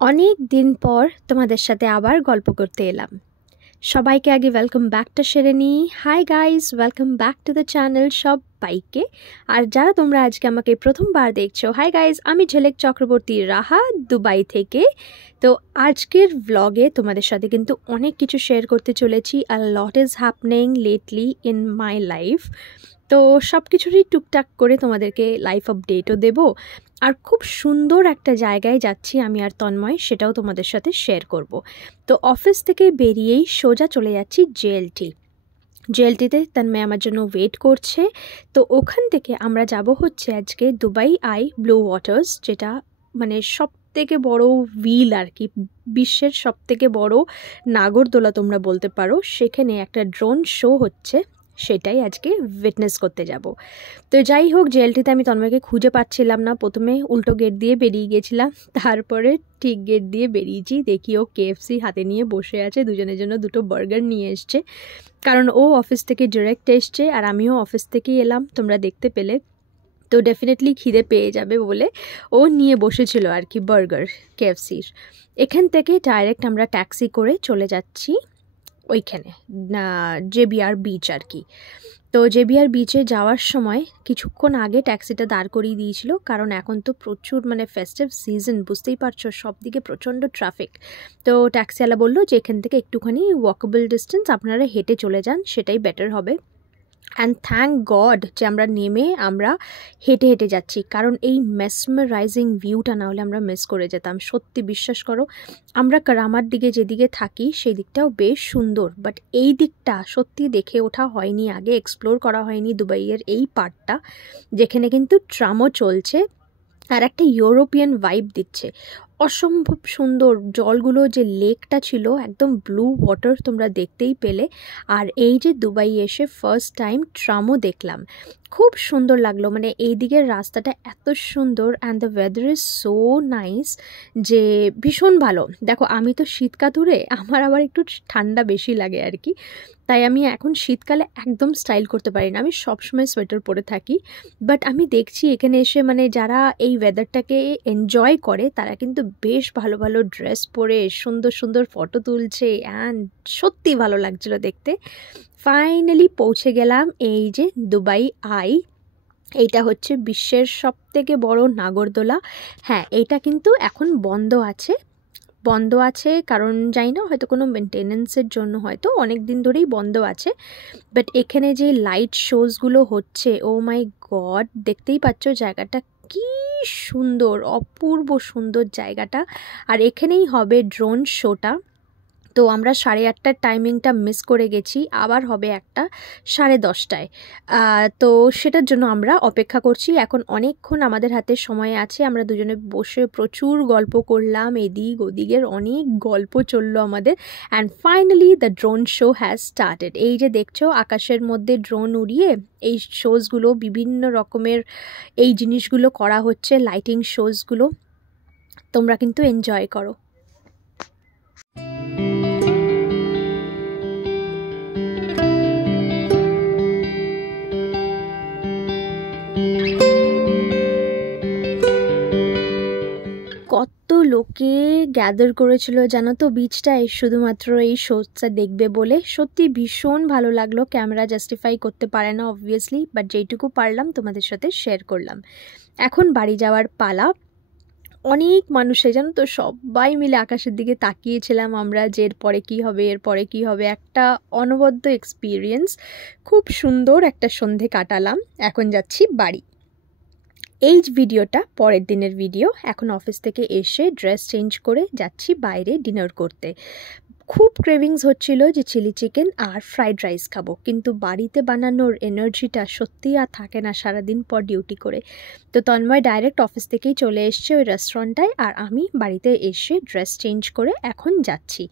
অনেক দিন পর তোমাদের সাথে আবার গল্প করতে এলাম। সবাইকে আগে ওয়েলকাম ব্যাকটা সেরে নিই। Hi guys, welcome back to the channel সবাইকে। আর যারা তোমরা আজকে আমাকে প্রথমবার দেখছো, হাই গাইজ, আমি ঝিলিক চক্রবর্তী রাহা, দুবাই থেকে। তো আজকের ব্লগে তোমাদের সাথে কিন্তু অনেক কিছু শেয়ার করতে চলেছি। A lot is happening lately in my life. তো সব কিছুরই টুকটাক করে তোমাদেরকে লাইফ আপডেটও দেবো। আর খুব সুন্দর একটা জায়গায় যাচ্ছি আমি আর তন্ময়, সেটাও তোমাদের সাথে শেয়ার করব। তো অফিস থেকে বেরিয়েই সোজা চলে যাচ্ছি জেএলটিতে। তন্ময় আমার জন্য ওয়েট করছে। তো ওখান থেকে আমরা যাব হচ্ছে আজকে দুবাই আই ব্লু ওয়াটার্স, যেটা মানে সব থেকে বড় হুইল আর কি, বিশ্বের সব থেকে বড় নাগরদোলা তোমরা বলতে পারো। সেখানে একটা ড্রোন শো হচ্ছে, সেটাই আজকে উইটনেস করতে যাব। তো যাই হোক, জেএলটিতে আমি তন্ময়কে খুঁজে পাচ্ছিলাম না। প্রথমে উল্টো গেট দিয়ে বেরিয়ে গেছিলাম, তারপরে ঠিক গেট দিয়ে বেরিয়েছি। দেখি ও কেএফসি হাতে নিয়ে বসে আছে, দুজনের জন্য দুটো বার্গার নিয়ে এসছে। কারণ ও অফিস থেকে ডিরেক্ট এসছে আর আমিও অফিস থেকেই এলাম, তোমরা দেখতে পেলে। তো ডেফিনেটলি খিদে পেয়ে যাবে বলে ও নিয়ে বসেছিল আর কি বার্গার কেএফসির। এখান থেকে ডাইরেক্ট আমরা ট্যাক্সি করে চলে যাচ্ছি ওইখানে জেবিআর বিচ আর কি। তো জেবিআর বিচে যাওয়ার সময় কিছুক্ষণ আগে ট্যাক্সিটা দাঁড় করিয়ে দিয়েছিল, কারণ এখন তো প্রচুর ফেস্টিভ সিজন, বুঝতেই পারছো, সব দিকে প্রচণ্ড ট্রাফিক। তো ট্যাক্সিওয়ালা বললো যে এখান থেকে একটুখানি ওয়াকেবল ডিস্টেন্স, আপনারা হেঁটে চলে যান, সেটাই বেটার হবে। অ্যান্ড থ্যাংক গড যে আমরা নেমে আমরা হেঁটে হেঁটে যাচ্ছি, কারণ এই মেসমারাইজিং ভিউটা না হলে আমরা মিস করে যেতাম। সত্যি বিশ্বাস করো, আমরা কারামার দিকে যেদিকে থাকি সেই দিকটাও বেশ সুন্দর, বাট এই দিকটা সত্যি দেখে ওঠা হয়নি, আগে এক্সপ্লোর করা হয়নি দুবাইয়ের এই পার্টটা, যেখানে কিন্তু ট্রামও চলছে আর একটা ইউরোপিয়ান ভাইব দিচ্ছে। অসম্ভব সুন্দর জলগুলো, যে লেকটা ছিল একদম ব্লু ওয়াটার, তোমরা দেখতেই পেলে। আর এই যে দুবাই এসে ফার্স্ট টাইম ট্রামও দেখলাম, খুব সুন্দর লাগলো। এই দিকের রাস্তাটা এত সুন্দর and the weather is so nice, যে ভীষণ ভালো। দেখো, আমি তো শীতকাতুরে, আমার আবার একটু ঠান্ডা বেশি লাগে আর কি, তাই আমি এখন শীতকালে একদম স্টাইল করতে পারি না, আমি সবসময় সোয়েটার পরে থাকি। বাট আমি দেখছি এখানে এসে যারা এই ওয়েদারটাকে এনজয় করে তারা কিন্তু বেশ ভালো ভালো ড্রেস পরে সুন্দর সুন্দর ফটো তুলছে, অ্যান্ড সত্যি ভালো লাগছিল দেখতে। ফাইনালি পৌঁছে গেলাম এই যে দুবাই আই। এইটা হচ্ছে বিশ্বের সব থেকে বড় নাগরদোলা। হ্যাঁ, এইটা কিন্তু এখন বন্ধ আছে, কারণ জানি না, হয়তো কোনো মেনটেনেন্সের জন্য, হয়তো অনেক দিন ধরেই বন্ধ আছে। বাট এখানে যে লাইট শোজগুলো হচ্ছে, ও মাই গড, দেখতেই পাচ্ছ জায়গাটা কি সুন্দর, অপূর্ব সুন্দর জায়গাটা। আর এখানেই হবে ড্রোন শোটা। তো আমরা 8:30টার টাইমিংটা মিস করে গেছি, আবার হবে একটা 10:30টায়। তো সেটার জন্য আমরা অপেক্ষা করছি। এখন অনেকক্ষণ আমাদের হাতে সময় আছে, আমরা দুজনে বসে প্রচুর গল্প করলাম, এদিক ওদিকের অনেক গল্প চললো আমাদের। And finally the drone show has started. এই যে দেখছো আকাশের মধ্যে ড্রোন উড়িয়ে এই শোজগুলো, বিভিন্ন রকমের এই জিনিসগুলো করা হচ্ছে, লাইটিং শোজগুলো, তোমরা কিন্তু এনজয় করো। কত লোকে গ্যাদার করেছিল জানো তো বিচটায়, শুধুমাত্র এই শোটা দেখবে বলে। সত্যি ভীষণ ভালো লাগলো, ক্যামেরা জাস্টিফাই করতে পারে না অবভিয়াসলি, বাট যেইটুকু পারলাম তোমাদের সাথে শেয়ার করলাম। এখন বাড়ি যাওয়ার পালা। অনেক মানুষে জানো তো, সবাই মিলে আকাশের দিকে তাকিয়েছিলাম আমরা, যে এরপরে কী হবে, এরপরে কী হবে। একটা অনবদ্য এক্সপিরিয়েন্স, খুব সুন্দর একটা সন্ধে কাটালাম। এখন যাচ্ছি বাড়ি। এই ভিডিওটা পরের দিনের ভিডিও। এখন অফিস থেকে এসে ড্রেস চেঞ্জ করে যাচ্ছি বাইরে ডিনার করতে। খুব ক্রেভিংস হচ্ছিল যে চিলি চিকেন আর ফ্রাইড রাইস খাবো, কিন্তু বাড়িতে বানানোর এনার্জিটা সত্যিই আর থাকে না সারাদিন পর ডিউটি করে। তো তন্ময় ডাইরেক্ট অফিস থেকেই চলে এসছে ওই রেস্টুরেন্টটায়, আর আমি বাড়িতে এসে ড্রেস চেঞ্জ করে এখন যাচ্ছি।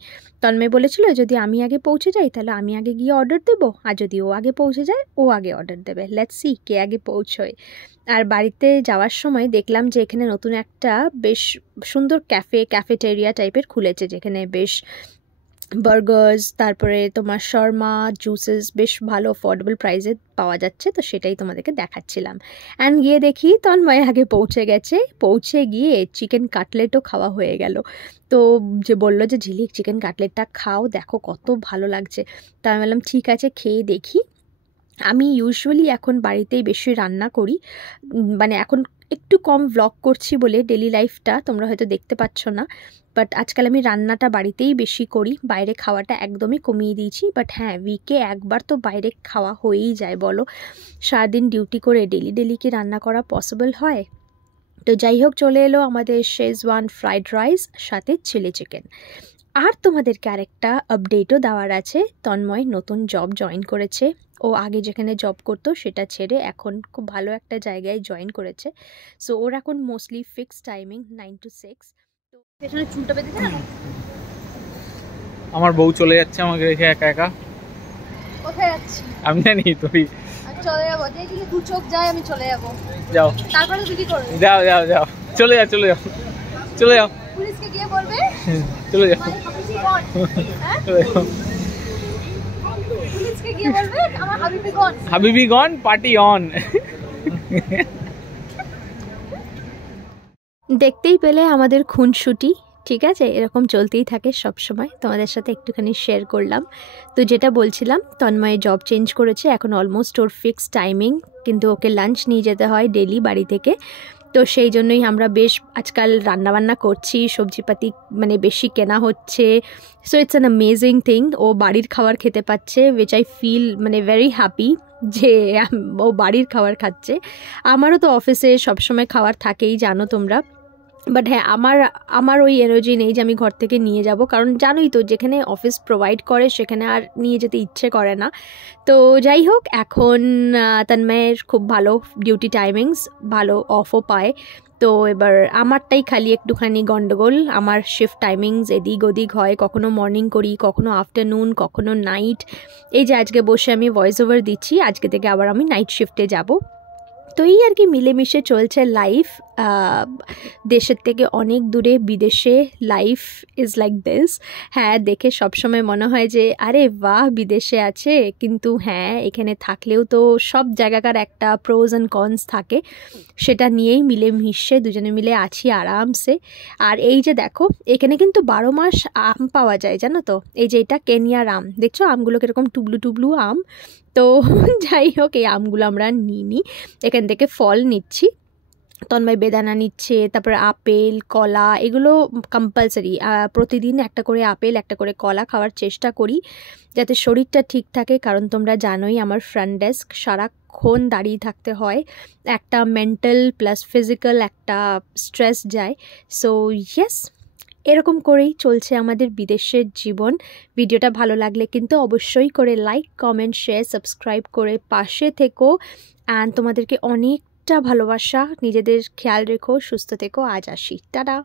তন্ময় বলেছিল যদি আমি আগে পৌঁছে যাই তাহলে আমি আগে গিয়ে অর্ডার দেবো, আর যদি ও আগে পৌঁছে যায় ও আগে অর্ডার দেবে। লেটস সি কে আগে পৌঁছয়। আর বাড়িতে যাওয়ার সময় দেখলাম যে এখানে নতুন একটা বেশ সুন্দর ক্যাফেটেরিয়া টাইপের খুলেছে, যেখানে বেশ বার্গার্স, তারপরে তোমার শর্মা, জুসেস বেশ ভালো অ্যাফোর্ডেবল প্রাইসে পাওয়া যাচ্ছে, তো সেটাই তোমাদেরকে দেখাচ্ছিলাম। অ্যান্ড গিয়ে দেখি তন্ময় আগে পৌঁছে গেছে, পৌঁছে গিয়ে চিকেন কাটলেটও খাওয়া হয়ে গেল। তো যে বললো যে ঝিলিক চিকেন কাটলেটটা খাও, দেখো কত ভালো লাগছে। তা আমি বললাম ঠিক আছে খেয়ে দেখি। আমি ইউজুয়ালি এখন বাড়িতেই বেশি রান্না করি, মানে এখন একটু কম ভ্লগ করছি বলে ডেলি লাইফটা তোমরা হয়তো দেখতে পাচ্ছ না, বাট আজকাল আমি রান্নাটা বাড়িতেই বেশি করি, বাইরে খাওয়াটা একদমই কমিয়ে দিয়েছি। বাট হ্যাঁ, উইকে একবার তো বাইরে খাওয়া হয়েই যায়, বলো সারাদিন ডিউটি করে ডেলি কি রান্না করা পসিবল হয়? তো যাই হোক, চলে এলো আমাদের শেজওয়ান ফ্রাইড রাইস সাথে চিলি চিকেন। আর তোমাদেরকে আরেকটা আপডেটও দেওয়ার আছে, তন্ময় নতুন জব জয়েন করেছে। ও আগে যেখানে জব করতো সেটা ছেড়ে এখন খুব ভালো একটা জায়গায় জয়েন করেছে। সো ওর এখন মোস্টলি ফিক্সড টাইমিং 9 to 6। তো পেছনে চুলটা বেঁধে দেন। আমার বউ চলে যাচ্ছে আমাকে রেখে একা একা। কোথায় যাচ্ছি আমি জানি তুই। আমি চলে যাবো, যেদিকে দু চোখ যায় আমি চলে যাবো। যাও, তারপরে বিক্রি করবে। যাও যাও যাও, চলে যাও চলে যাও চলে যাও, পুলিশকে গিয়ে বলবে চলে যাও চলে যাও। পুলিশকে গিয়ে বলবে আমার হাবিবিগণ হাবিবিগণ পার্টি অন। দেখতেই পেলে আমাদের খুনসুটি, ঠিক আছে, এরকম চলতেই থাকে সব সময়। তোমাদের সাথে একটুখানি শেয়ার করলাম। তো যেটা বলছিলাম, তন্ময় জব চেঞ্জ করেছে, এখন অলমোস্ট ওর ফিক্সড টাইমিং, কিন্তু ওকে লাঞ্চ নিয়ে যেতে হয় ডেলি বাড়ি থেকে। তো সেই জন্যই আমরা বেশ আজকাল রান্নাবান্না করছি, সবজিপাতি মানে বেশি কেনা হচ্ছে। So it's an amazing thing, ও বাড়ির খাবার খেতে পাচ্ছে, উইচ আই ফিল মানে ভেরি হ্যাপি যে ও বাড়ির খাবার খাচ্ছে। আমারও তো অফিসে সবসময় খাবার থাকেই, জানো তোমরা। বাট হ্যাঁ, আমার ওই এনার্জি নেই যে আমি ঘর থেকে নিয়ে যাব, কারণ জানোই তো যেখানে অফিস প্রোভাইড করে সেখানে আর নিয়ে যেতে ইচ্ছে করে না। তো যাই হোক, এখন তন্ময়ের খুব ভালো ডিউটি টাইমিংস, ভালো অফও পায়। তো এবার আমারটাই খালি একটুখানি গন্ডগোল, আমার শিফট টাইমিংস এদিক ওদিক হয়, কখনো মর্নিং করি, কখনো আফটারনুন, কখনো নাইট। এই যে আজকে বসে আমি ভয়েস ওভার দিচ্ছি, আজকে থেকে আবার আমি নাইট শিফটে যাব। তো এই আর কি মিলেমিশে চলছে লাইফ। দেশের থেকে অনেক দূরে বিদেশে লাইফ ইজ লাইক দিস। হ্যাঁ, দেখে সবসময় মনে হয় যে আরে বাহ, বিদেশে আছে, কিন্তু হ্যাঁ এখানে থাকলেও তো সব জায়গাকার একটা প্রোজ অ্যান্ড কনস থাকে, সেটা নিয়েই মিলেমিশে দুজনে মিলে আছি আরামসে। আর এই যে দেখো, এখানে কিন্তু 12 মাস আম পাওয়া যায়, জানো তো। এই যে এটা কেনিয়ার আম, দেখছো আমগুলো কীরকম টুবলু টুবলু আম। তো যাই হোক, এই আমগুলো আমরা নিই, এখান থেকে ফল নিচ্ছি। তন্ময় বেদানা নিচ্ছে, তারপরে আপেল, কলা, এগুলো কম্পালসারি প্রতিদিন একটা করে আপেল, একটা করে কলা খাওয়ার চেষ্টা করি, যাতে শরীরটা ঠিক থাকে। কারণ তোমরা জানোই আমার ফ্রন্ট ডেস্ক, সারাক্ষণ দাঁড়িয়ে থাকতে হয়, একটা মেন্টাল প্লাস ফিজিক্যাল একটা স্ট্রেস যায়। সো ইয়েস, এরকম করেই চলছে আমাদের বিদেশের জীবন। ভিডিওটা ভালো লাগলে কিন্তু অবশ্যই করে লাইক, কমেন্ট, শেয়ার, সাবস্ক্রাইব করে পাশে থেকো। অ্যান্ড তোমাদেরকে অনেকটা ভালোবাসা, নিজেদের খেয়াল রেখো, সুস্থ থেকো। আজ আসি, টাটা।